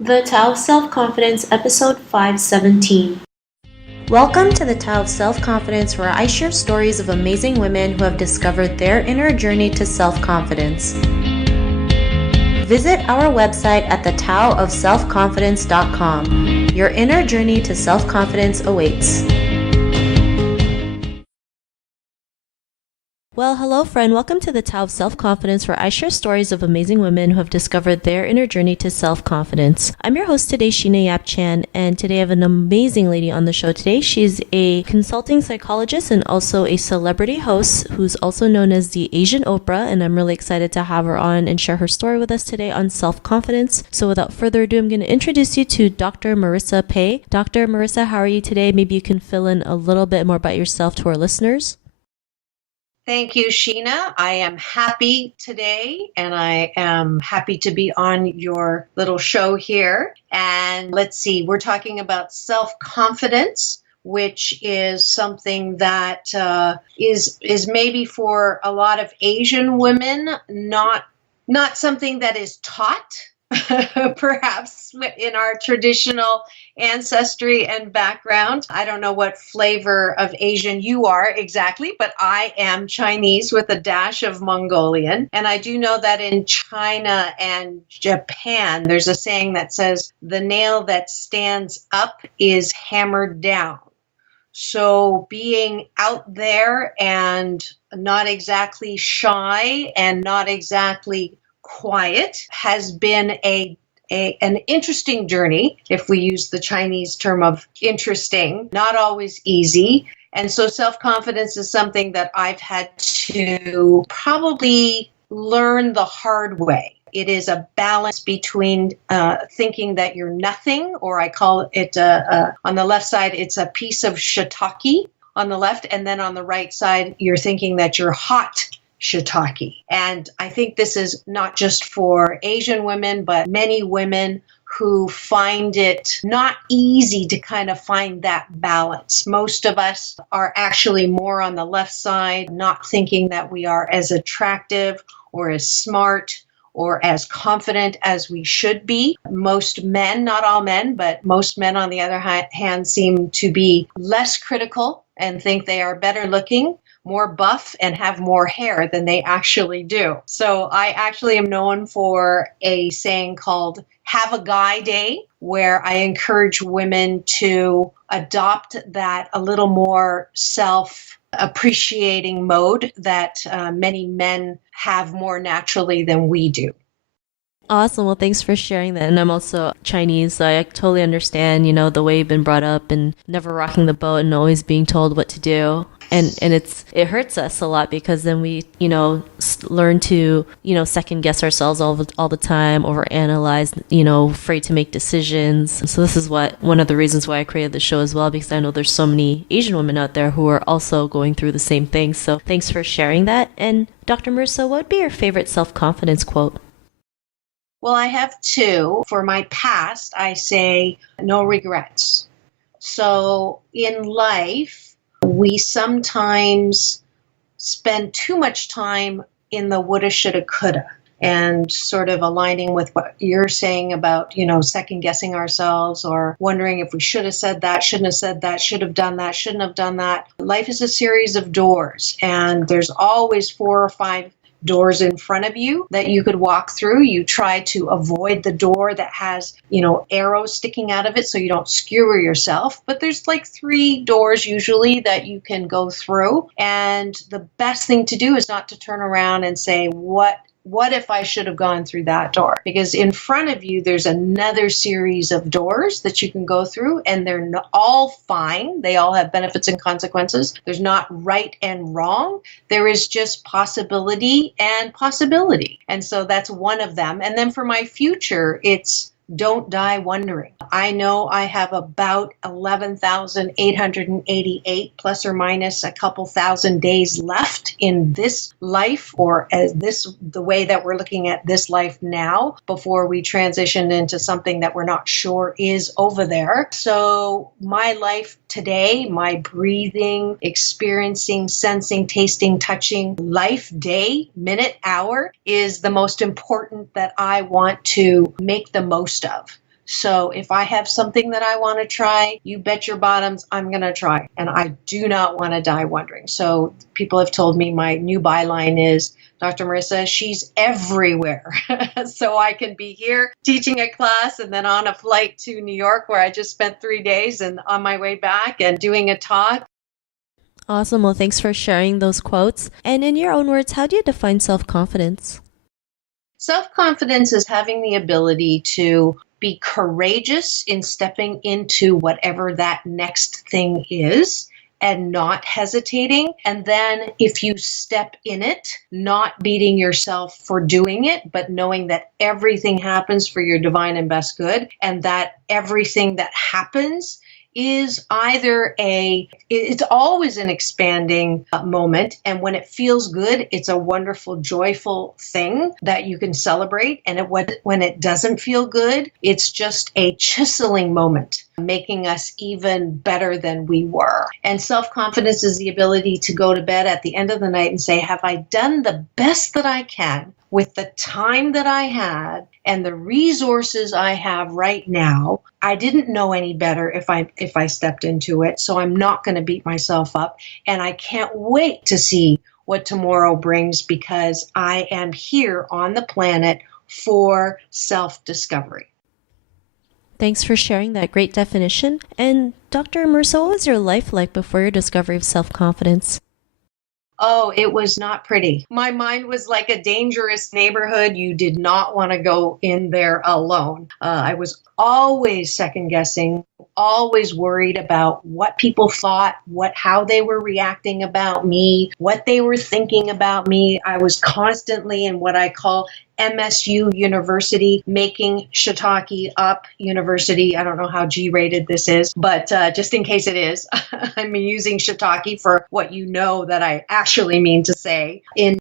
The Tao of Self-Confidence, Episode 517. Welcome to the Tao of Self-Confidence, where I share stories of amazing women who have discovered their inner journey to self-confidence. Visit our website at thetaoofselfconfidence.com. Your inner journey to self-confidence awaits. Well, hello friend. Welcome to the Tao of Self-Confidence, where I share stories of amazing women who have discovered their inner journey to self-confidence. I'm your host today, Sheena Yap Chan, and today I have an amazing lady on the show today. She's a consulting psychologist and also a celebrity host who's also known as the Asian Oprah, and I'm really excited to have her on and share her story with us today on self-confidence. So without further ado, I'm going to introduce you to Dr. Marissa Pei. Dr. Marissa, how are you today? Maybe you can fill in a little bit more about yourself to our listeners. Thank you, Sheena. I am happy today, and I am happy to be on your little show here. And let's see, we're talking about self-confidence, which is something that is maybe for a lot of Asian women, not something that is taught. Perhaps in our traditional ancestry and background. I don't know what flavor of Asian you are exactly, but I am Chinese with a dash of Mongolian. And I do know that in China and Japan, there's a saying that says, the nail that stands up is hammered down. So being out there and not exactly shy and not exactly quiet has been an interesting journey, if we use the Chinese term of interesting, not always easy. And so self-confidence is something that I've had to probably learn the hard way. It is a balance between thinking that you're nothing, or I call it on the left side, it's a piece of shiitake on the left, and then on the right side, you're thinking that you're hot shiitake. And I think this is not just for Asian women, but many women who find it not easy to kind of find that balance. Most of us are actually more on the left side, not thinking that we are as attractive or as smart or as confident as we should be. Most men, not all men, but most men on the other hand seem to be less critical and think they are better looking, more buff, and have more hair than they actually do. So I actually am known for a saying called Have a Guy Day, where I encourage women to adopt that a little more self-appreciating mode that many men have more naturally than we do. Awesome. Well, thanks for sharing that. And I'm also Chinese, so I totally understand, the way you've been brought up and never rocking the boat and always being told what to do. And it hurts us a lot because then we, learn to, second guess ourselves all the time, overanalyze, afraid to make decisions. So this is one of the reasons why I created the show as well, because I know there's so many Asian women out there who are also going through the same thing. So thanks for sharing that. And Dr. Marissa, what would be your favorite self-confidence quote? Well, I have two. For my past, I say no regrets. So in life, we sometimes spend too much time in the woulda, shoulda, coulda, and sort of aligning with what you're saying about, second guessing ourselves or wondering if we should have said that, shouldn't have said that, should have done that, shouldn't have done that. Life is a series of doors, and there's always 4 or 5 doors in front of you that you could walk through. You try to avoid the door that has, arrows sticking out of it so you don't skewer yourself. But there's like 3 doors usually that you can go through. And the best thing to do is not to turn around and say, what if I should have gone through that door? Because in front of you, there's another series of doors that you can go through, and they're all fine. They all have benefits and consequences. There's not right and wrong. There is just possibility and possibility. And so that's one of them. And then for my future, it's don't die wondering. I know I have about 11,888 plus or minus a couple thousand days left in this life, or the way that we're looking at this life now, before we transition into something that we're not sure is over there. So my life today, my breathing, experiencing, sensing, tasting, touching life, day, minute, hour is the most important that I want to make the most of. So if I have something that I want to try, you bet your bottoms I'm going to try. And I do not want to die wondering. So people have told me my new byline is, Dr. Marissa, she's everywhere. So I can be here teaching a class and then on a flight to New York where I just spent 3 days and on my way back and doing a talk. Awesome. Well, thanks for sharing those quotes. And in your own words, how do you define self-confidence? Self-confidence is having the ability to be courageous in stepping into whatever that next thing is and not hesitating. And then if you step in it, not beating yourself for doing it, but knowing that everything happens for your divine and best good, and that everything that happens is either it's always an expanding moment. And when it feels good, it's a wonderful, joyful thing that you can celebrate. And when it doesn't feel good, it's just a chiseling moment, making us even better than we were. And self-confidence is the ability to go to bed at the end of the night and say, have I done the best that I can with the time that I had and the resources I have right now? I didn't know any better if I stepped into it, so I'm not going to beat myself up. And I can't wait to see what tomorrow brings because I am here on the planet for self-discovery. Thanks for sharing that great definition. And Dr. Marissa, what was your life like before your discovery of self-confidence? Oh, it was not pretty. My mind was like a dangerous neighborhood. You did not want to go in there alone. I was always second guessing, always worried about what people thought, how they were reacting about me, what they were thinking about me. I was constantly in what I call MSU University, making shiitake up university. I don't know how G-rated this is, but just in case it is, I'm using shiitake for what you know that I actually mean to say. In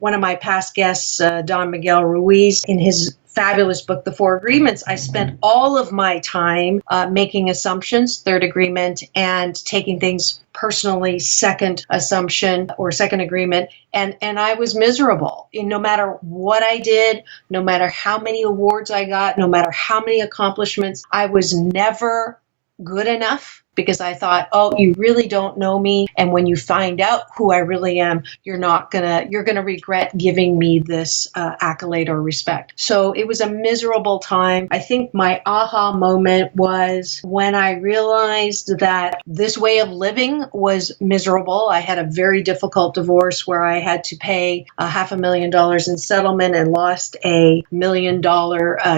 one of my past guests, Don Miguel Ruiz, in his fabulous book, The Four Agreements, I spent all of my time making assumptions, third agreement, and taking things personally, second assumption or second agreement. And I was miserable. And no matter what I did, no matter how many awards I got, no matter how many accomplishments, I was never good enough because I thought, oh, you really don't know me. And when you find out who I really am, you're gonna regret giving me this accolade or respect. So it was a miserable time. I think my aha moment was when I realized that this way of living was miserable. I had a very difficult divorce where I had to pay $500,000 in settlement and lost $1 million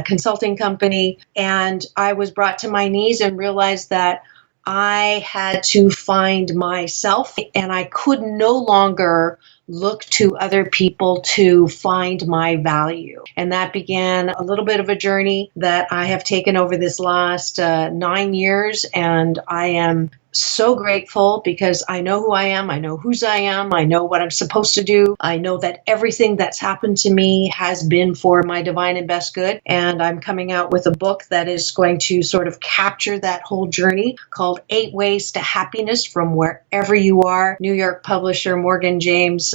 consulting company. And I was brought to my knees and realized that I had to find myself, and I could no longer look to other people to find my value. And that began a little bit of a journey that I have taken over this last 9 years. And I am so grateful because I know who I am. I know whose I am. I know what I'm supposed to do. I know that everything that's happened to me has been for my divine and best good. And I'm coming out with a book that is going to sort of capture that whole journey called 8 Ways to Happiness from Wherever You Are, New York publisher Morgan James.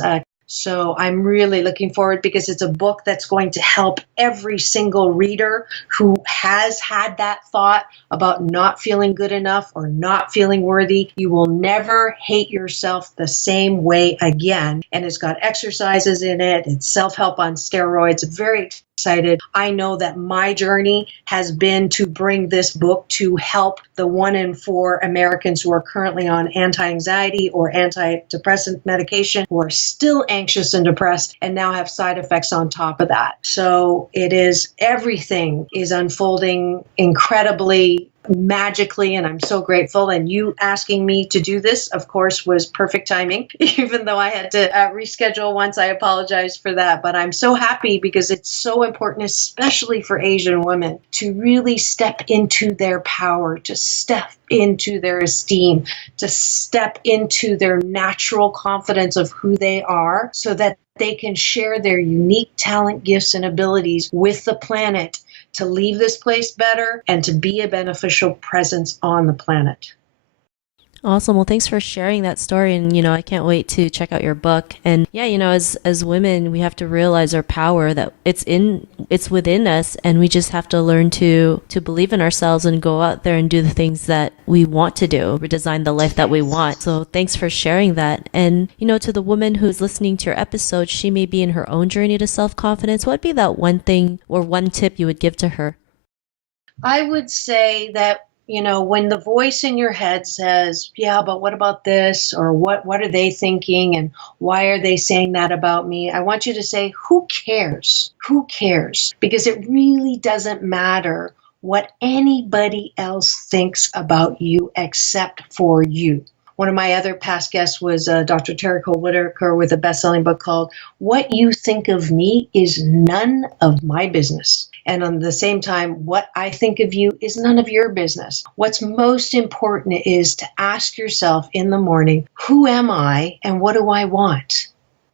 So I'm really looking forward because it's a book that's going to help every single reader who has had that thought about not feeling good enough or not feeling worthy. You will never hate yourself the same way again. And it's got exercises in it. It's self-help on steroids. Very excited. I know that my journey has been to bring this book to help the 1 in 4 Americans who are currently on anti-anxiety or antidepressant medication, who are still anxious and depressed and now have side effects on top of that. So everything is unfolding incredibly magically, and I'm so grateful. And you asking me to do this, of course, was perfect timing. Even though I had to reschedule once, I apologize for that. But I'm so happy because it's so important, especially for Asian women, to really step into their power, to step into their esteem, to step into their natural confidence of who they are so that they can share their unique talent, gifts, and abilities with the planet to leave this place better and to be a beneficial presence on the planet. Awesome. Well, thanks for sharing that story. And, I can't wait to check out your book. And yeah, as women, we have to realize our power, that it's within us. And we just have to learn to believe in ourselves and go out there and do the things that we want to do, redesign the life that we want. So thanks for sharing that. And, to the woman who's listening to your episode, she may be in her own journey to self-confidence. What'd be that one thing or one tip you would give to her? I would say that when the voice in your head says, yeah, but what about this? Or what are they thinking? And why are they saying that about me? I want you to say, who cares? Who cares? Because it really doesn't matter what anybody else thinks about you except for you. One of my other past guests was Dr. Terry Cole Whitaker with a best-selling book called What You Think of Me Is None of My Business. And at the same time, what I think of you is none of your business. What's most important is to ask yourself in the morning, who am I and what do I want?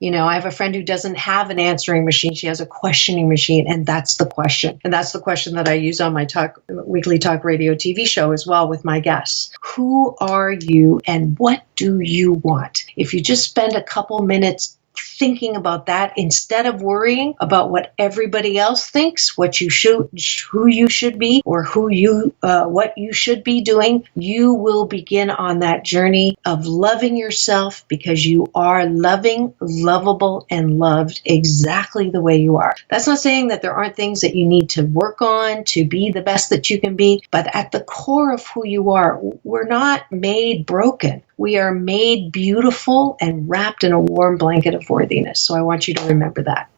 I have a friend who doesn't have an answering machine. She has a questioning machine, and that's the question. And that's the question that I use on my weekly talk radio TV show as well with my guests. Who are you and what do you want? If you just spend a couple minutes thinking about that instead of worrying about what everybody else thinks, who you should be, or what you should be doing, you will begin on that journey of loving yourself, because you are loving, lovable, and loved exactly the way you are. That's not saying that there aren't things that you need to work on to be the best that you can be, but at the core of who you are, we're not made broken. We are made beautiful and wrapped in a warm blanket of worthiness. So I want you to remember that.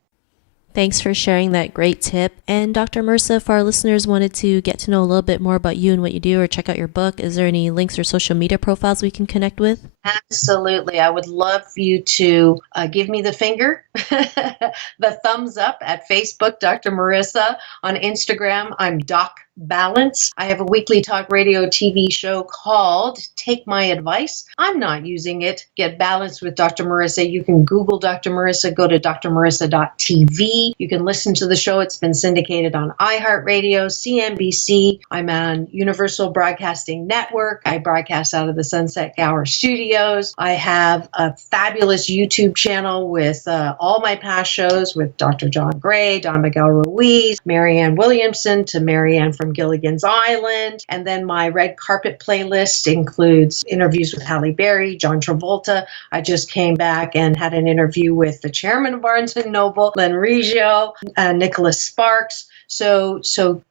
Thanks for sharing that great tip. And Dr. Marissa, if our listeners wanted to get to know a little bit more about you and what you do, or check out your book, is there any links or social media profiles we can connect with? Absolutely. I would love for you to give me the finger, the thumbs up at Facebook, Dr. Marissa. On Instagram, I'm Doc Balance. I have a weekly talk radio TV show called Take My Advice. I'm not using it. Get Balanced with Dr. Marissa. You can Google Dr. Marissa, go to drmarissa.tv. You can listen to the show. It's been syndicated on iHeartRadio, CNBC. I'm on Universal Broadcasting Network. I broadcast out of the Sunset Gower Studios. I have a fabulous YouTube channel with all my past shows with Dr. John Gray, Don Miguel Ruiz, Marianne Williamson to Marianne from Gilligan's Island. And then my red carpet playlist includes interviews with Halle Berry, John Travolta. I just came back and had an interview with the chairman of Barnes & Noble, Len Riggio, Nicholas Sparks. So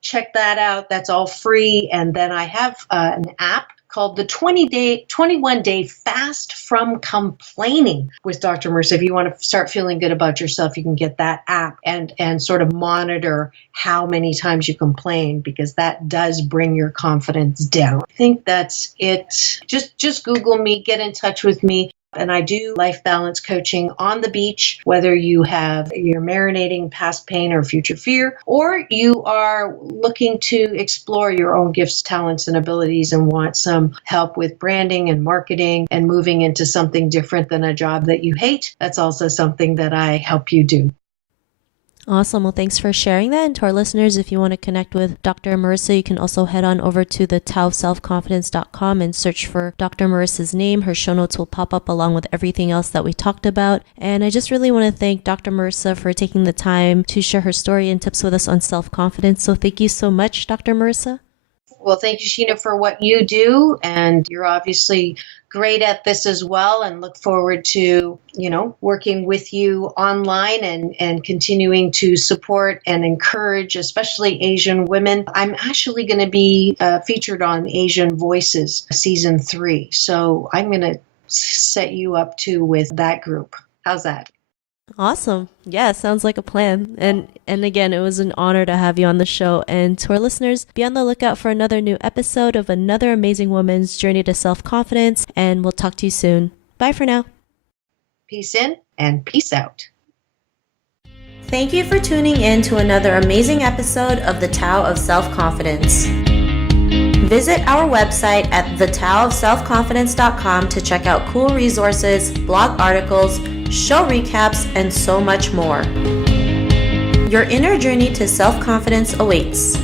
check that out. That's all free. And then I have an app called the 21-day Fast from Complaining with Dr. Marissa. If you want to start feeling good about yourself, you can get that app and sort of monitor how many times you complain, because that does bring your confidence down. I think that's it. Just Google me, get in touch with me. And I do life balance coaching on the beach, whether you're marinating past pain or future fear, or you are looking to explore your own gifts, talents, and abilities and want some help with branding and marketing and moving into something different than a job that you hate. That's also something that I help you do. Awesome. Well, thanks for sharing that. And to our listeners, if you want to connect with Dr. Marissa, you can also head on over to the taoofselfconfidence.com and search for Dr. Marissa's name. Her show notes will pop up along with everything else that we talked about. And I just really want to thank Dr. Marissa for taking the time to share her story and tips with us on self-confidence. So thank you so much, Dr. Marissa. Well, thank you, Sheena, for what you do. And you're obviously great at this as well, and look forward to, working with you online and continuing to support and encourage, especially Asian women. I'm actually going to be featured on Asian Voices Season 3. So I'm going to set you up too with that group. How's that? Awesome. Yeah, sounds like a plan. And again, it was an honor to have you on the show. And to our listeners, be on the lookout for another new episode of another amazing woman's journey to self-confidence. And we'll talk to you soon. Bye for now. Peace in and peace out. Thank you for tuning in to another amazing episode of The Tao of Self-Confidence. Visit our website at thetaoofselfconfidence.com to check out cool resources, blog articles, show recaps, and so much more. Your inner journey to self-confidence awaits.